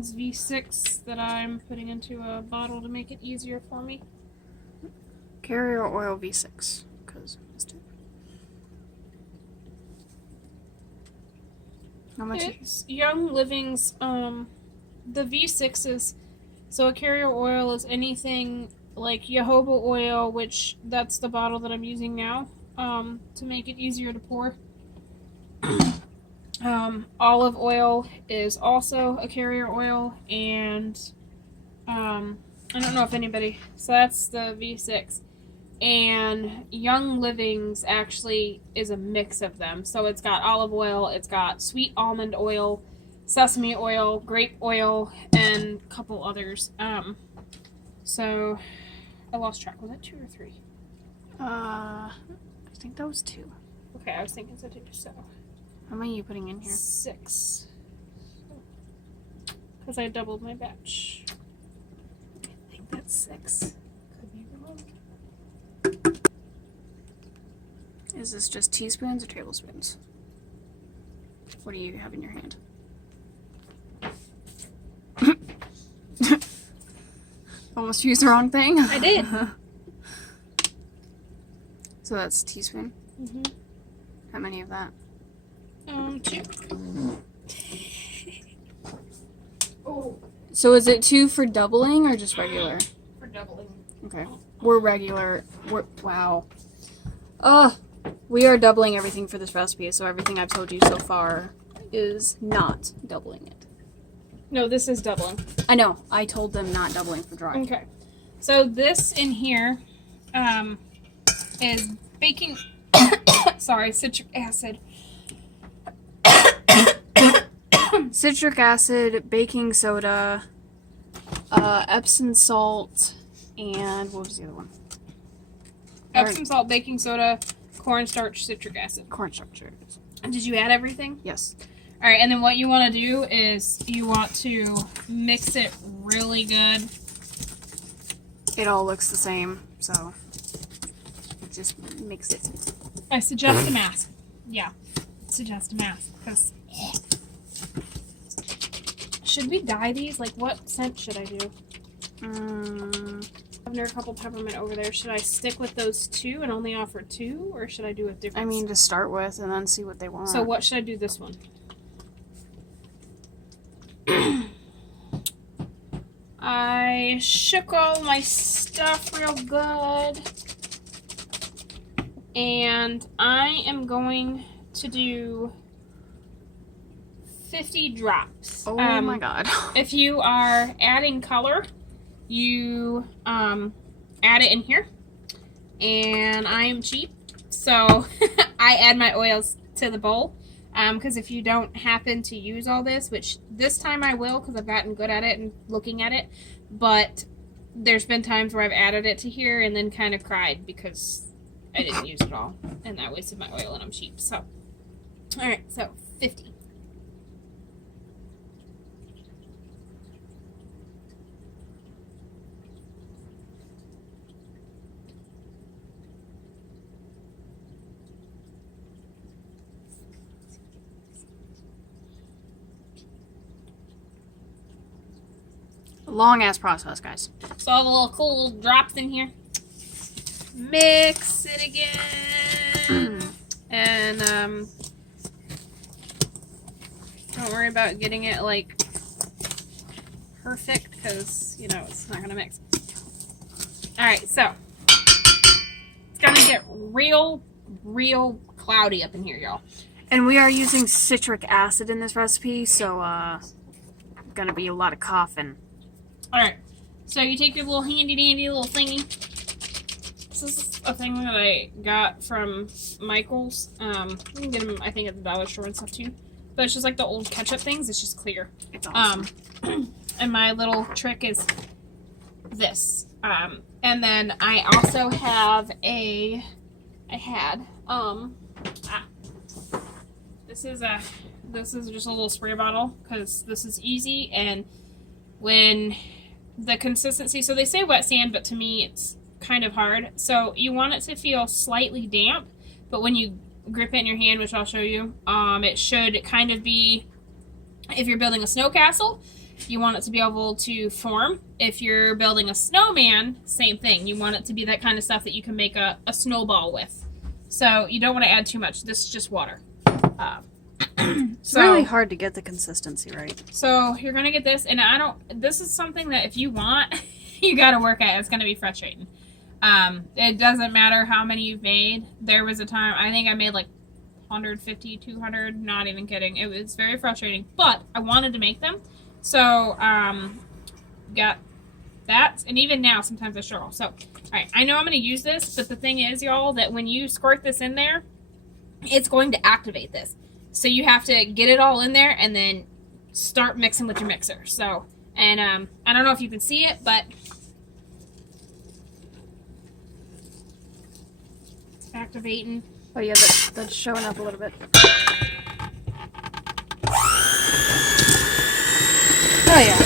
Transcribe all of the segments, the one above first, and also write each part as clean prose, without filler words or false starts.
It's V6 that I'm putting into a bottle to make it easier for me. Carrier oil V6. Because I missed it. How much? It's Young Living's, the V6 is, so a carrier oil is anything like jojoba oil, which that's the bottle that I'm using now, to make it easier to pour. Olive oil is also a carrier oil, and I don't know if anybody, so that's the V6. And Young Living's actually is a mix of them. So it's got olive oil, it's got sweet almond oil, sesame oil, grape oil, and a couple others. So I lost track. Was that 2 or 3? I think that was 2. Okay, I was thinking so too. So how many are you putting in here? 6. Because I doubled my batch. I think that's 6. Could be wrong. Is this just teaspoons or tablespoons? What do you have in your hand? Almost used the wrong thing. I did. So that's a teaspoon. Mm-hmm. How many of that? 2. Oh, So is it 2 for doubling or just regular? for doubling. Okay. We're regular. Wow. Ugh. We are doubling everything for this recipe, so everything I've told you so far is not doubling it. No, this is doubling. I know. I told them not doubling for dry. Okay. So this in here is baking, sorry, citric acid. Citric acid, baking soda, Epsom salt, and what was the other one? Epsom salt, baking soda, cornstarch, citric acid. Cornstarch. Did you add everything? Yes. All right, and then what you want to do is you want to mix it really good. It all looks the same, so just mix it. I suggest a mask. Yeah, suggest a mask because. Should we dye these? Like, what scent should I do? Lavender, a couple peppermint over there. Should I stick with those 2 and only offer 2, or should I do a different? I mean, to start with, and then see what they want. So what should I do this one? I shook all my stuff real good, and I am going to do 50 drops. Oh my god. If you are adding color, you add it in here. And I am cheap, so I add my oils to the bowl. Because if you don't happen to use all this, which this time I will because I've gotten good at it and looking at it, but there's been times where I've added it to here and then kind of cried because I didn't use it all. And I wasted my oil and I'm cheap. So, alright, so 50. Long ass process, guys. So all the little cool drops in here. Mix it again. And don't worry about getting it like perfect because you know it's not gonna mix. Alright, so it's gonna get real cloudy up in here, y'all. And we are using citric acid in this recipe, so gonna be a lot of coughing. Alright, so you take your little handy dandy little thingy. This is a thing that I got from Michael's. You can get them, I think, at the dollar store and stuff too. But it's just like the old ketchup things. It's just clear. It's awesome. And my little trick is this. And then I also have this is just a little spray bottle because this is easy, and when the consistency, so they say wet sand, but to me it's kind of hard. So you want it to feel slightly damp, but when you grip it in your hand, which I'll show you, it should kind of be, if you're building a snow castle, You want it to be able to form. If you're building a snowman, same thing. You want it to be that kind of stuff that you can make a snowball with. So you don't want to add too much. This is just water. It's really hard to get the consistency right. So you're going to get this, and this is something that if you want, you got to work at. It's going to be frustrating. It doesn't matter how many you've made. There was a time, I think I made like 150, 200, not even kidding. It was very frustrating, but I wanted to make them. So, got that, and even now, sometimes I struggle. So, all right, I know I'm going to use this, but the thing is, y'all, that when you squirt this in there, it's going to activate this. So you have to get it all in there and then start mixing with your mixer. So, and I don't know if you can see it, but it's activating. Oh yeah, that's showing up a little bit. Oh yeah.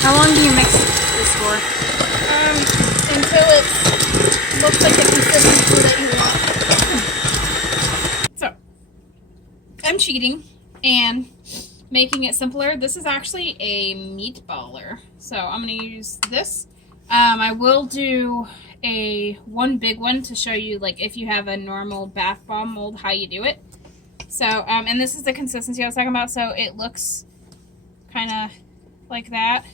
How long do you mix this for? Until it looks like the consistency that you want. So, I'm cheating and making it simpler. This is actually a meatballer. So I'm going to use this. I will do one big one to show you, like, if you have a normal bath bomb mold, how you do it. So, and this is the consistency I was talking about. So it looks kind of like that.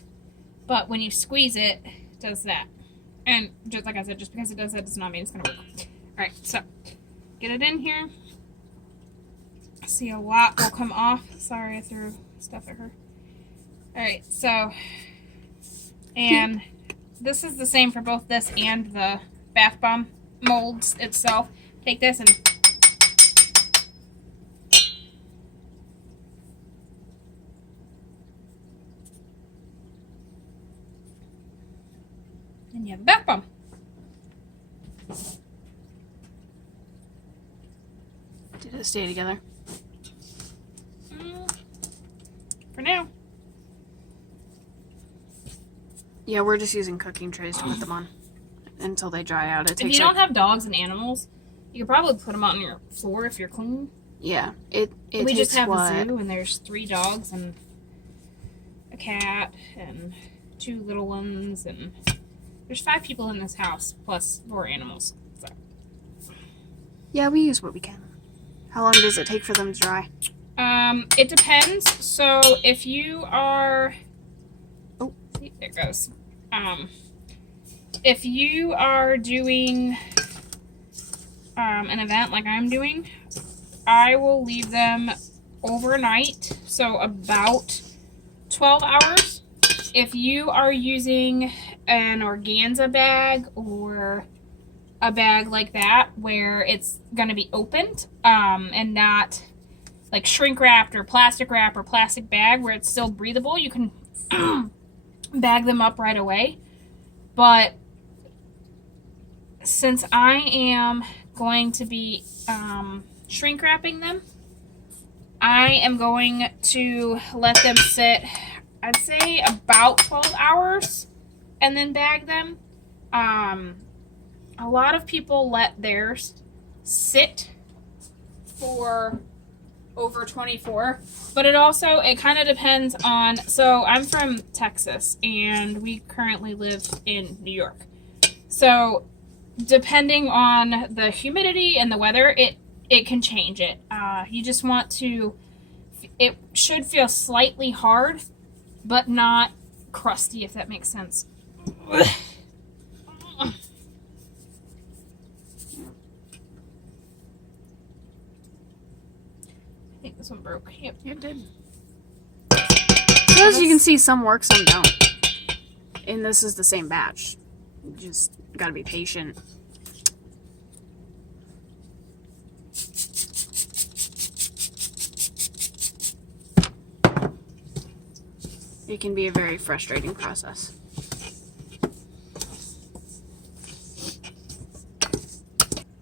But when you squeeze it, it does that. And just like I said, just because it does that does not mean it's going to work. Alright, so get it in here. See, a lot will come off. Sorry, I threw stuff at her. Alright, so, and this is the same for both this and the bath bomb molds itself. Take this and you have a bath bomb. Did it stay together? For now. Yeah, we're just using cooking trays to put them on until they dry out. If you don't have dogs and animals, you could probably put them on your floor if you're clean. Yeah, it we just have what? a zoo, and there's 3 dogs and a cat and 2 little ones, and there's 5 people in this house plus 4 animals. So. Yeah, we use what we can. How long does it take for them to dry? It depends. So if you are, oh, see, there it goes. If you are doing an event like I'm doing, I will leave them overnight, so about 12 hours. If you are using an organza bag or a bag like that where it's going to be opened and not like shrink wrapped or plastic bag where it's still breathable, you can bag them up right away. But since I am going to be shrink wrapping them, I am going to let them sit, I'd say about 12 hours and then bag them. A lot of people let theirs sit for over 24, but it kind of depends on, so I'm from Texas and we currently live in New York. So depending on the humidity and the weather, it can change it. You just want to, it should feel slightly hard, but not crusty, if that makes sense. I think this one broke. Yep, it did. So as you can see, some work, some don't. And this is the same batch. You just gotta be patient. It can be a very frustrating process.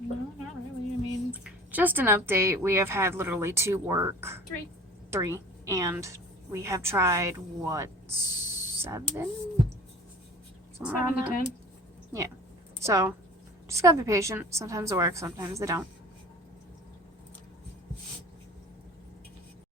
No, not really. I mean, just an update. We have had literally 2 work. 3. 3. And We have tried, what, 7? Somewhere 7 to around 10. that. So, just gotta be patient. Sometimes it works, sometimes they don't.